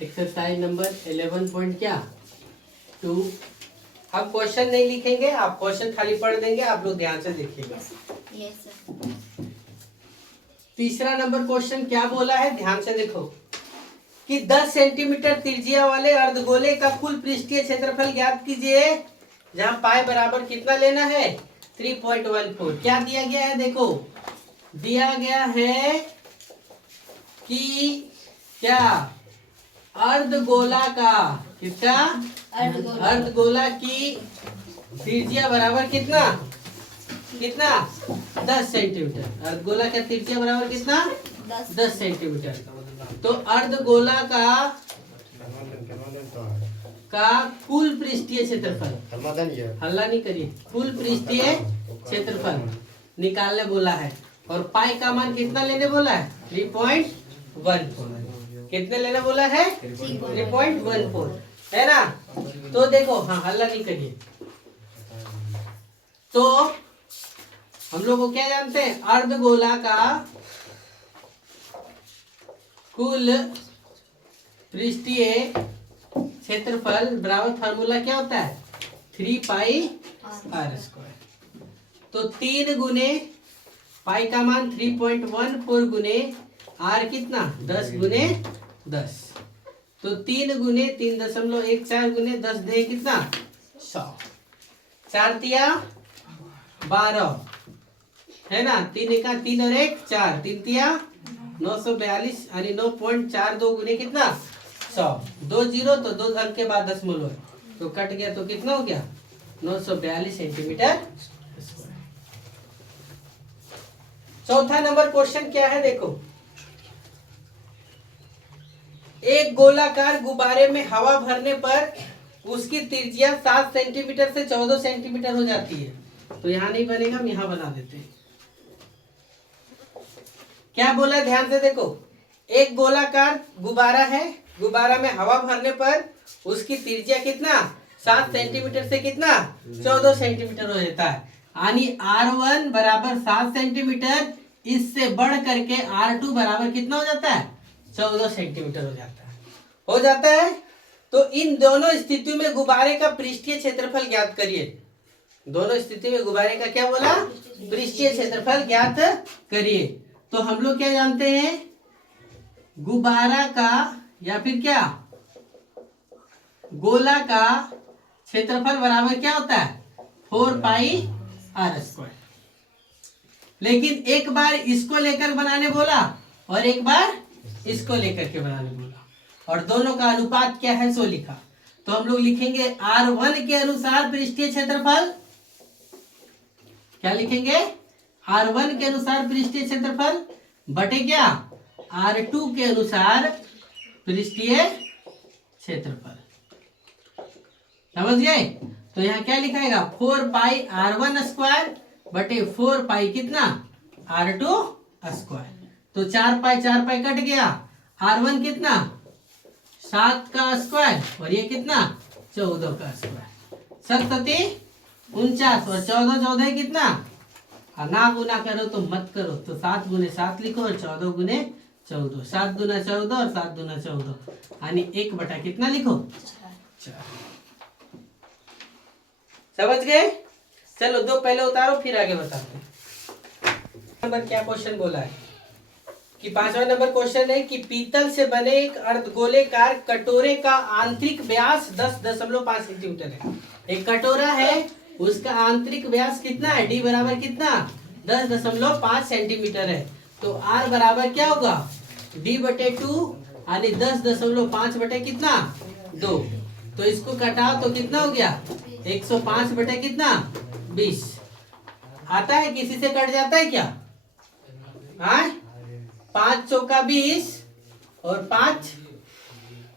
Exercise number 11 point क्या 2। हम question नहीं लिखेंगे, आप क्वेश्चन खाली पढ़ देंगे, आप लोग ध्यान से देखिएगा। तीसरा नंबर क्वेश्चन क्या बोला है, ध्यान से देखो कि 10 सेंटीमीटर त्रिज्या वाले अर्धगोले का कुल पृष्ठीय क्षेत्रफल ज्ञात कीजिए, जहां पाई बराबर कितना लेना है 3.14। क्या दिया गया है, देखो दिया गया है कि क्या अर्धगोला का कितना अर्धगोला की त्रिज्या बराबर कितना 10 सेंटीमीटर। अर्धगोला का त्रिज्या बराबर कितना 10 सेंटीमीटर। तो अर्धगोला का कुल पृष्ठीय क्षेत्रफल, हल्ला नहीं करिए, कुल पृष्ठीय क्षेत्रफल निकालने बोला है। और पाई का मान कितना लेने बोला है 3.14। कितने लेने बोला है 3.14 है ना। तो देखो, हाँ हल्ला नहीं करिए। तो हम लोग को क्या जानते हैं, अर्धगोला का कुल पृष्ठीय क्षेत्रफल बराबर फार्मूला क्या होता है 3 पाई आर स्क्वायर। तो 3 गुने पाई का मान 3.14 गुने आर कितना 10 गुने 10। तो 3 गुने 3.14 गुने 10 दे कितना 100। 4 तिया 12 है ना। 3 एका 3 और 1 4, 3 तिया 942 यानी 9.42 गुने कितना 100। 2 जीरो तो 2 अंक के बाद दशमलव है, तो कट गया, तो कितना हो गया 942 सेंटीमीटर। चौथा नंबर क्वेश्चन क्या है, देखो एक गोलाकार गुब्बारे में हवा भरने पर उसकी त्रिज्या 7 सेंटीमीटर से 14 सेंटीमीटर हो जाती है। तो यहां नहीं बनेगा, हम यहां बना देते हैं। क्या बोला है, ध्यान से देखो, एक गोलाकार गुब्बारा है, गुब्बारा में हवा भरने पर उसकी त्रिज्या कितना 7 सेंटीमीटर से कितना 14 सेंटीमीटर हो जाता है। यानी R1 बराबर 7 सेंटीमीटर, इससे बढ़ करके R2 बराबर कितना हो जाता है 14 सेंटीमीटर हो जाता है। तो इन दोनों स्थितियों में गुब्बारे का पृष्ठीय क्षेत्रफल ज्ञात करिए। दोनों स्थिति में गुब्बारे का क्या बोला पृष्ठीय क्षेत्रफल ज्ञात करिए। तो हम लोग क्या जानते हैं, गुब्बारा का या फिर क्या गोला का क्षेत्रफल बराबर क्या होता है 4 पाई आर स्क्वायर। लेकिन एक बार इसको लेकर बनाने बोला और एक बार इसको लेकर के बनाने बोला, और दोनों का अनुपात क्या है सो लिखा। तो हम लोग लिखेंगे R1 के अनुसार पृष्ठीय क्षेत्रफल, क्या लिखेंगे R1 के अनुसार पृष्ठीय क्षेत्रफल बटे क्या R2 के अनुसार पृष्ठीय क्षेत्रफल। समझ गए। तो यहाँ क्या लिखाएगा 4 पाई R1 स्क्वायर बटे 4 पाई कितना R2 स्क्वायर। तो 4 पाई कट गया, R1 कितना 7 का स्क्वायर और ये कितना 14 का स्क्वायर। 7 सती 49 और 14 कितना, ना गुना करो तो मत करो, तो 7 गुने 7 लिखो और 14 गुने 14। 7 दूना 14 और 7 दूना 14 यानी 1 बटा कितना लिखो 4। समझ गए। चलो 2 पहले उतारो फिर आगे बताते हैं। नंबर क्या क्वेश्चन बोला है कि 5वां नंबर क्वेश्चन है कि पीतल से बने एक अर्धगोलेकार कटोरे का आंतरिक व्यास 10.5 सेंटीमीटर है। एक कटोरा है, उसका आंतरिक व्यास कितना है डी बराबर कितना 10.5 सेंटीमीटर है। तो आर बराबर क्या होगा डी बटे 2 यानी 10.5 बटे कितना 2। तो इसको घटाओ तो कितना हो गया 105 बटे कितना 20 आता है। किसी से कट जाता है क्या, हाँ 5 चौका 20 और 5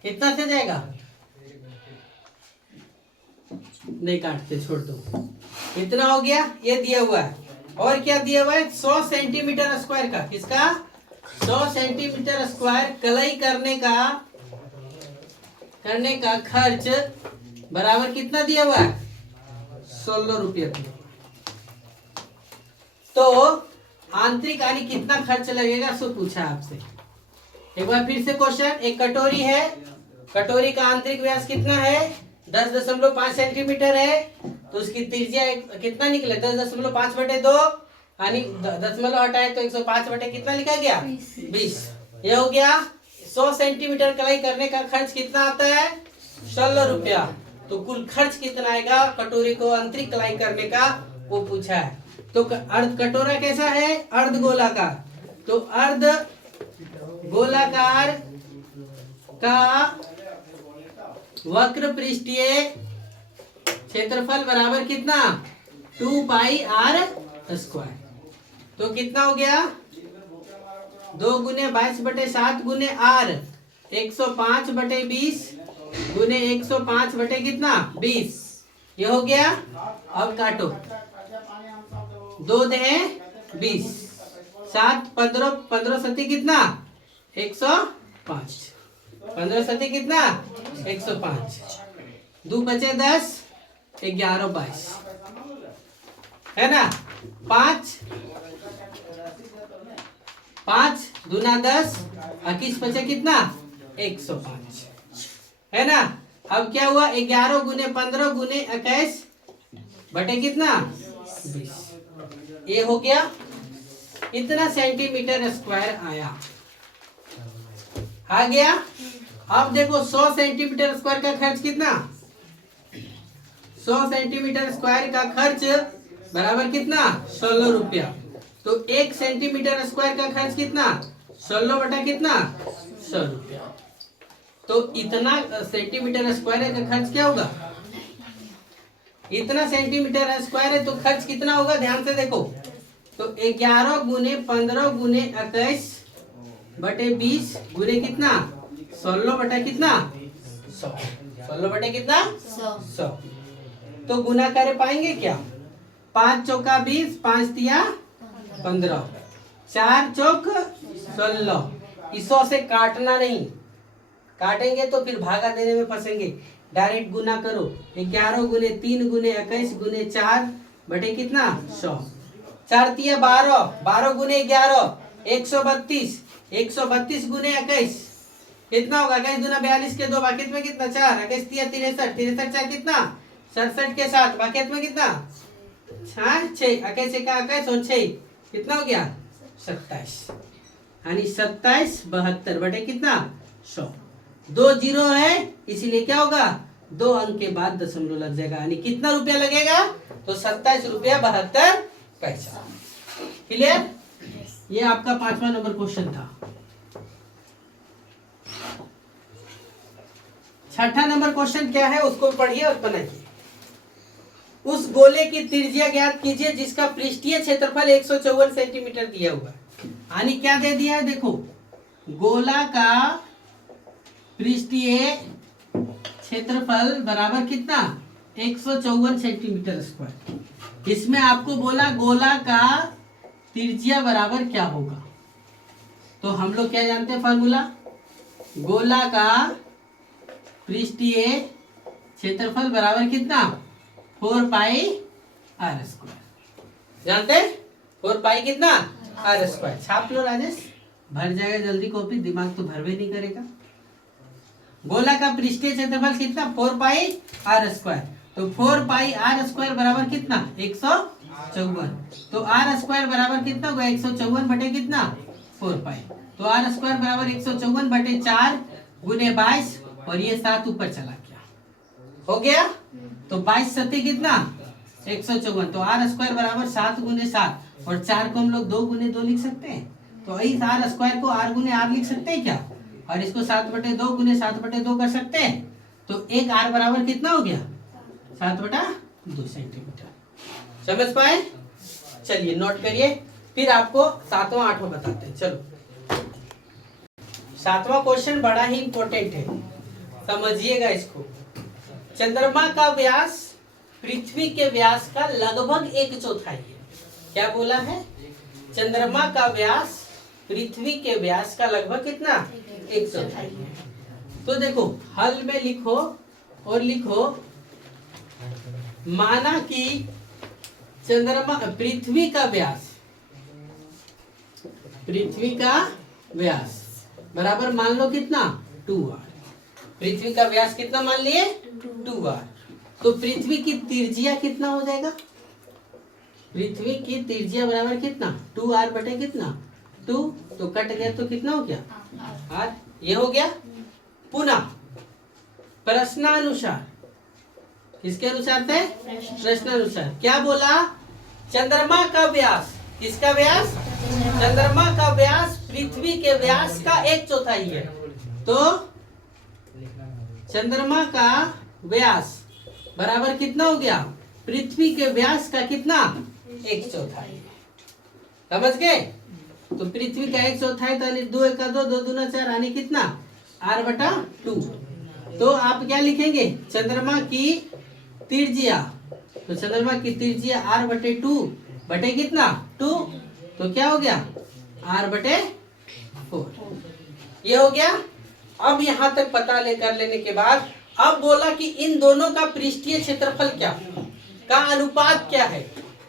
कितना से जाएगा, नहीं काटते छोड़ दो। कितना हो गया ये दिया हुआ है, और क्या दिया हुआ है 100 सेंटीमीटर स्क्वायर का, किसका 100 सेंटीमीटर स्क्वायर कलई करने का खर्च बराबर कितना दिया हुआ है 16 रुपया। तो आंतरिक यानी कितना खर्च लगेगा सो पूछा आपसे। एक बार फिर से क्वेश्चन, एक कटोरी है, कटोरी का आंतरिक व्यास कितना है 10.5 सेंटीमीटर है, तो उसकी त्रिज्या कितना निकले 10.5/2, यानी दशमलव हटाए तो 105 बटे कितना लिखा गया 20। ये हो गया। 100 सेंटीमीटर कलाई करने का खर्च कितना आता है 16 रुपया। तो कुल खर्च कितना आएगा कटोरी को आंतरिक कलाई करने का वो पूछा है। तो अर्ध कटोरा कैसा है अर्ध गोलाकार, तो अर्ध गोलाकार का वक्र पृष्ठीय क्षेत्रफल बराबर कितना 2πr²। तो कितना हो गया 2 गुने 22/7 गुने r 105/20 गुने 105 बटे कितना 20। ये हो गया। अब काटो 2 दे 20, 7 15 15 सती कितना 105, 15 सती कितना 105, 2 बचे 10, 11 22 है ना। 5 दूना 10, 21 बचे कितना 105 है ना। अब क्या हुआ 11 गुने 15 गुने 21 बटे कितना 20। ये हो गया। इतना सेंटीमीटर स्क्वायर आया, आ गया। अब देखो 100 सेंटीमीटर स्क्वायर का खर्च कितना 100 सेंटीमीटर स्क्वायर का खर्च बराबर कितना 16 रुपया। तो 1 सेंटीमीटर स्क्वायर का खर्च कितना 16 बटा कितना 100 रुपया। तो इतना सेंटीमीटर स्क्वायर का खर्च क्या होगा, इतना सेंटीमीटर स्क्वायर है तो खर्च कितना होगा ध्यान से देखो। तो 11 गुने 15 गुने 21 बटे 20 गुने कितना 16 बटा कितना 100, 16 बटे कितना 100। तो गुना कर पाएंगे क्या 5 चौका 20, 5 तिया 15, 4 चौक 16। इस 100 से काटना नहीं, काटेंगे तो फिर भागा देने में फंसेंगे। डायरेक्ट गुना करो 11 गुने 3 गुने 21 गुने 4 बटे कितना 100, 4 तिया 12, 12 गुने 11 132, 132 गुने 21 कितना होगा 21 दूना 42 के 2 बाकी में कितना 4, 21 तिया 63, 63 4 कितना 67 के 7 बाकी में कितना 6, 21 का 21 और 6 कितना हो गया 27, यानी 27 72 बटे कितना 100। 2 जीरो है इसीलिए क्या होगा 2 अंक के बाद दशमलव लग जाएगा, यानी कितना रुपया लगेगा तो 27 रुपया 72 पैसा। क्लियर। ये आपका 5वां नंबर क्वेश्चन था। 6ठा नंबर क्वेश्चन क्या है उसको पढ़िए और बनाइए। उस गोले की त्रिज्या ज्ञात कीजिए जिसका पृष्ठीय क्षेत्रफल 154 सेंटीमीटर दिया हुआ है। यानी क्या दे दिया है देखो, गोला का पृष्ठीय क्षेत्रफल बराबर कितना 154 सेंटीमीटर स्क्वायर। इसमें आपको बोला गोला का त्रिज्या बराबर क्या होगा, तो हम लोग क्या जानते हैं फार्मूला, गोला का पृष्ठीय क्षेत्रफल बराबर कितना 4πr²। जानते 4π कितना r²। छाप लो राजेश, भर जाएगा जल्दी कॉपी, दिमाग तो भरवे नहीं करेगा। गोला का पृष्ठीय क्षेत्रफल कितना 4πr²। तो 4πr² बराबर कितना 154। तो r² बराबर कितना होगा 154 बटे कितना 4π। तो r² बराबर 154 बटे 4 गुने 22 और ये 7 ऊपर चला गया, हो गया। तो 22 सती कितना 154। तो r² बराबर 7 गुने 7 और 4 को हम लोग 2 गुने 2 लिख सकते हैं। तो इस r² को r गुने r लिख सकते हैं क्या, और इसको 7/2 गुने 7/2 कर सकते हैं। तो एक r बराबर कितना हो गया 7/2 सेंटीमीटर। समझ पाए। चलिए नोट करिए, फिर आपको 7वां 8वां बताते हैं। चलो 7वां क्वेश्चन बड़ा ही इंपॉर्टेंट है, समझिएगा इसको। चंद्रमा का व्यास पृथ्वी के व्यास का लगभग 1/4 है। क्या बोला है, चंद्रमा का व्यास पृथ्वी के व्यास का लगभग कितना 1/4 है। तो देखो हल में लिखो और लिखो, माना कि चंद्रमा पृथ्वी का व्यास बराबर मान लो कितना 2r। पृथ्वी का व्यास कितना मान लिए 2r। तो पृथ्वी की त्रिज्या कितना हो जाएगा? पृथ्वी की त्रिज्या बराबर कितना 2r बटे कितना 2, तो कट गया तो कितना हो गया r। ये हो गया। पुनः प्रश्नानुसार, किसके अनुसार थे? प्रश्नानुसार क्या बोला? चंद्रमा का व्यास, किसका व्यास? चंद्रमा का व्यास पृथ्वी के व्यास का 1/4 है। तो चंद्रमा का व्यास बराबर कितना हो गया? पृथ्वी के व्यास का कितना 1/4। समझ गए? तो पृथ्वी का 1/4 तो 2 1 2 2 दूना 4 यानी कितना r/2। तो आप क्या लिखेंगे? चंद्रमा की त्रिज्या, तो चंद्रमा की त्रिज्या r/2 बटे कितना 2, तो क्या हो गया r/4। ये हो गया। अब यहां तक पता कर लेने के बाद अब बोला कि इन दोनों का पृष्ठीय क्षेत्रफल क्या का अनुपात क्या है।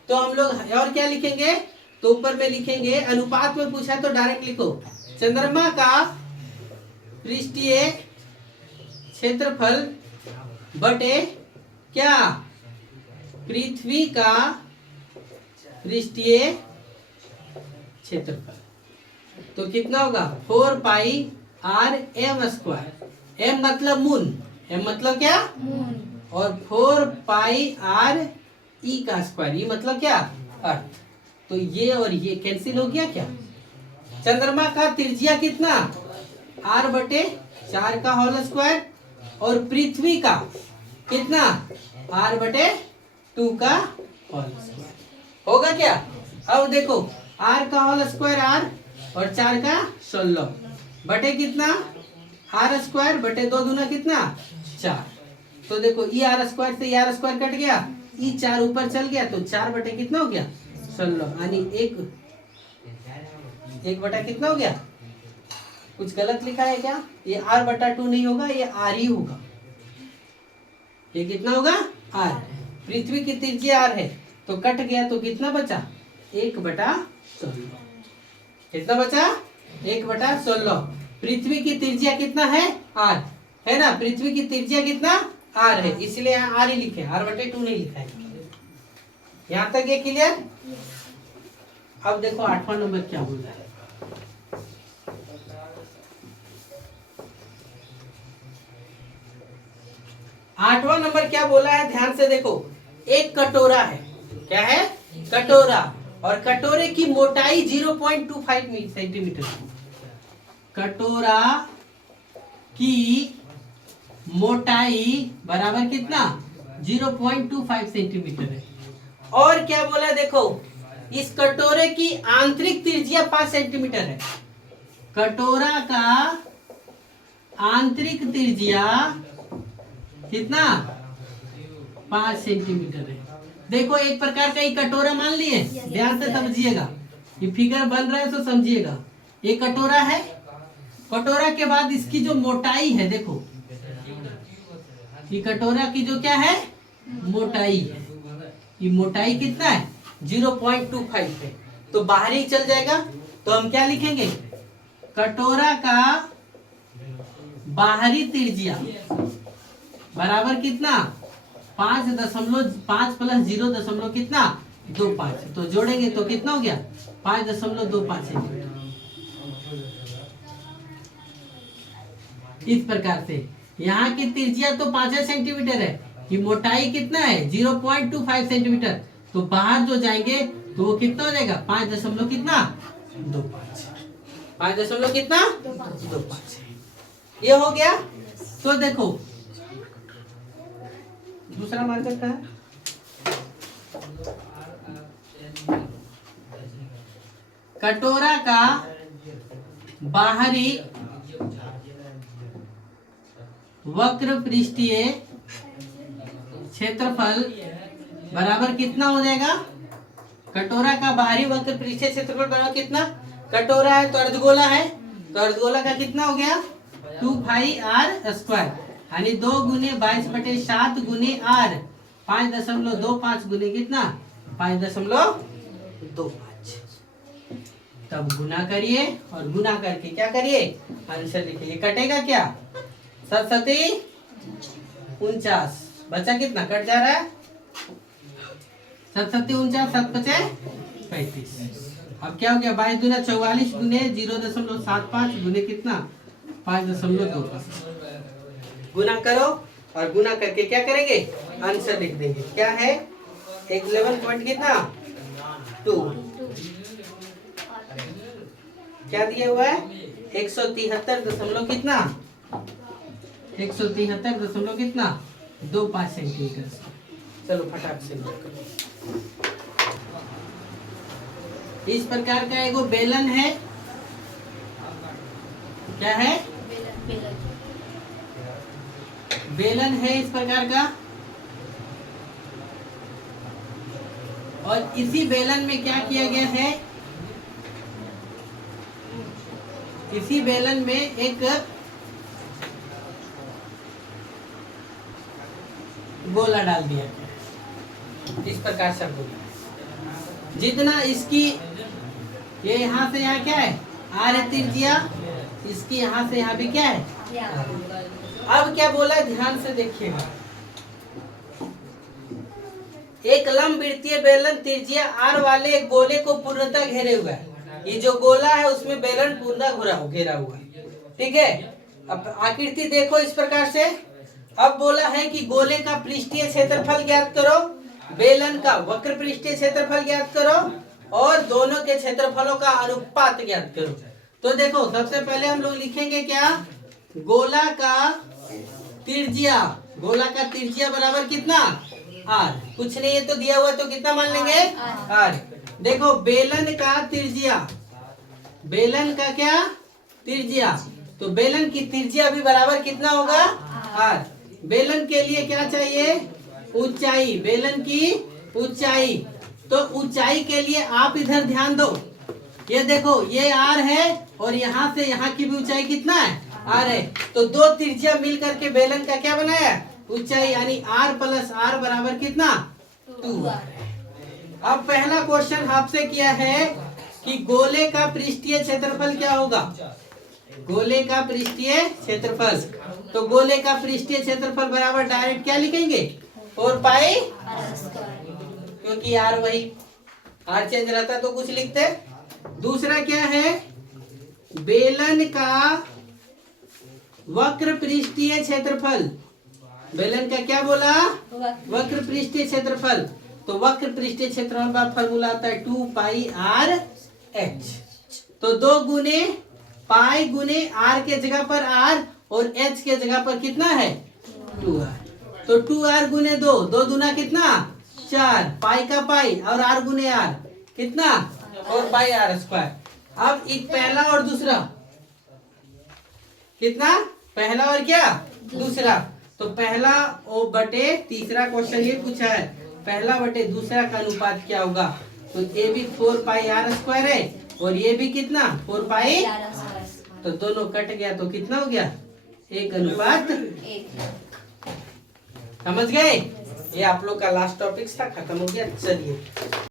तो हम लोग और क्या लिखेंगे? तो ऊपर में लिखेंगे, अनुपात में पूछा तो डायरेक्ट लिखो चंद्रमा का पृष्ठीय क्षेत्रफल बटे क्या पृथ्वी का पृष्ठीय क्षेत्रफल। तो कितना होगा 4 पाई r m²। m मतलब मून, m मतलब क्या मून, और 4 पाई r e का स्क्वायर, ये मतलब क्या अर्थ। तो ये और ये कैंसिल हो गया क्या? चंद्रमा का त्रिज्या कितना r/4 का होल स्क्वायर और पृथ्वी का कितना r/2 का होल स्क्वायर होगा क्या? अब देखो r का होल स्क्वायर r और 4 का 16 बटे कितना r² बटे 2 दूना कितना 4। तो देखो ई r² से ई r² कट गया, ई 4 ऊपर चल गया तो 4 बटे कितना हो गया 16, यानी एक बटा कितना हो गया? कुछ गलत लिखा है क्या? ये r/2 नहीं होगा, ये r ही होगा। ये कितना होगा r। पृथ्वी की त्रिज्या r है तो कट गया तो कितना बचा 1/16। कितना बचा 1/16। पृथ्वी की त्रिज्या कितना है r है ना, पृथ्वी की त्रिज्या कितना r है, इसलिए यहाँ r ही लिखे, r/2 नहीं लिखा है। यहाँ तक ये क्लियर? अब देखो 8वां नंबर क्या बोल रहा है। 8वां नंबर क्या बोला है, ध्यान से देखो। एक कटोरा है, क्या है? कटोरा, और कटोरे की मोटाई 0.25 सेंटीमीटर। कटोरा की मोटाई बराबर कितना 0.25 सेंटीमीटर है। और क्या बोला देखो, इस कटोरे की आंतरिक त्रिज्या 5 सेंटीमीटर है। कटोरा का आंतरिक त्रिज्या कितना 5 सेंटीमीटर है। देखो एक प्रकार का ये कटोरा मान लिए, ध्यान से समझिएगा, ये फिगर बन रहा है तो समझिएगा। ये कटोरा है, कटोरा के बाद इसकी जो मोटाई है, देखो ये कटोरा की जो क्या है मोटाई है, ये मोटाई कितना है 0.25 है, तो बाहर ही चल जाएगा। तो हम क्या लिखेंगे, कटोरा का बाहरी त्रिज्या बराबर कितना 5.5 प्लस 0 कितना 25, तो जोड़ेंगे तो कितना हो गया 5.25 सेंटीमीटर। इस प्रकार से यहाँ की त्रिज्या तो 5 सेंटीमीटर है, कि मोटाई कितना है 0.25 सेंटीमीटर, तो बाहर जो जाएंगे तो वो कितना हो जाएगा 5 कितना 25, 5 कितना 25। ये हो गया। तो देखो दूसरा मार्कर का है, कटोरा का बाहरी वक्र पृष्ठीय क्षेत्रफल बराबर कितना हो जाएगा। कटोरा का बाहरी वक्र पृष्ठीय क्षेत्रफल बराबर कितना, कटोरा है तो अर्धगोला है, तो अर्धगोला का कितना हो गया 2 पाई r², यानी 2 गुने 22/7 गुने r, 5.25 गुने कितना 5.25। तब गुना करिए और गुना करके क्या करिए, आंसर लिखिए। ये कटेगा क्या, 7 सती 49, बचा कितना, कट जा रहा है 7 सती 49, 7 बचे 35। अब क्या हो गया, 22 दूना 44 गुने 0.75 गुने कितना 5.25, गुना करो और गुना करके क्या करेंगे, आंसर लिख देंगे। क्या है, 11 पॉइंट कितना 2, क्या दिया हुआ है 173 दशमलव कितना, 173 दशमलव कितना 25 सेंटीमीटर। चलो फटाक से करो। इस प्रकार का एगो बेलन है, क्या है, बेलन है इस प्रकार का, और इसी बेलन में क्या किया गया है, इसी बेलन में एक गोला डाल दिया गया। इस प्रकार से गोला, जितना इसकी, ये यहाँ से यहाँ क्या है, आर है त्रिज्या, इसकी यहाँ से यहाँ भी क्या है। अब क्या बोला, ध्यान से देखिएगा। एक लंबवृत्तीय बेलन त्रिज्या आर वाले एक गोले को पूर्णतः घेरे हुआ है। ये जो गोला है उसमें बेलन पूर्णतः घेरा हुआ है, ठीक है। अब आकृति देखो इस प्रकार से। अब बोला है कि गोले का पृष्ठीय क्षेत्रफल ज्ञात करो, बेलन का वक्र पृष्ठीय क्षेत्रफल ज्ञात करो और दोनों के क्षेत्रफलों का अनुपात ज्ञात करो। तो देखो सबसे पहले हम लोग लिखेंगे क्या, गोला का त्रिज्या, गोला का त्रिज्या बराबर कितना आर, कुछ नहीं है तो दिया हुआ तो कितना मान लेंगे आर। देखो बेलन का त्रिज्या, बेलन का क्या त्रिज्या, तो बेलन की त्रिज्या भी बराबर कितना होगा आर। बेलन के लिए क्या चाहिए, ऊंचाई, बेलन की ऊंचाई, तो ऊंचाई के लिए आप इधर ध्यान दो। ये देखो ये आर है और यहाँ से यहाँ की भी ऊंचाई कितना है आर है, तो दो त्रिज्या मिल करके बेलन का क्या बनाया, ऊंचाई, यानी आर प्लस आर बराबर कितना 2। अब पहला क्वेश्चन आपसे किया है कि गोले का पृष्ठीय क्षेत्रफल क्या होगा, गोले का पृष्ठीय क्षेत्रफल, तो गोले का पृष्ठीय क्षेत्रफल बराबर डायरेक्ट क्या लिखेंगे 4 पाई, क्योंकि आर वही, आर चेंज रहता तो कुछ लिखते। दूसरा क्या है, बेलन का वक्र पृष्ठीय क्षेत्रफल, बेलन का क्या बोला, वक्र पृष्ठीय क्षेत्रफल, तो वक्र पृष्ठीय क्षेत्रफल का फॉर्मूला आता है 2 पाई आर एच, तो 2 गुने पाई गुने आर के जगह पर आर और एच के जगह पर कितना है 2r, तो 2r गुने 2, 2 दूना कितना 4, पाई का पाई और आर गुने आर कितना 4 पाई आर स्क्वायर। अब एक पहला और दूसरा कितना, पहला और क्या दूसरा, तो पहला ओ बटे तीसरा क्वेश्चन ये पूछा है, पहला बटे दूसरा का अनुपात क्या होगा, तो ये भी 4 पाई आर स्क्वायर है और ये भी कितना 4 पाई, तो दोनों कट गया तो कितना हो गया 1:1। समझ गए, ये आप लोग का लास्ट टॉपिक था, खत्म हो गया। चलिए।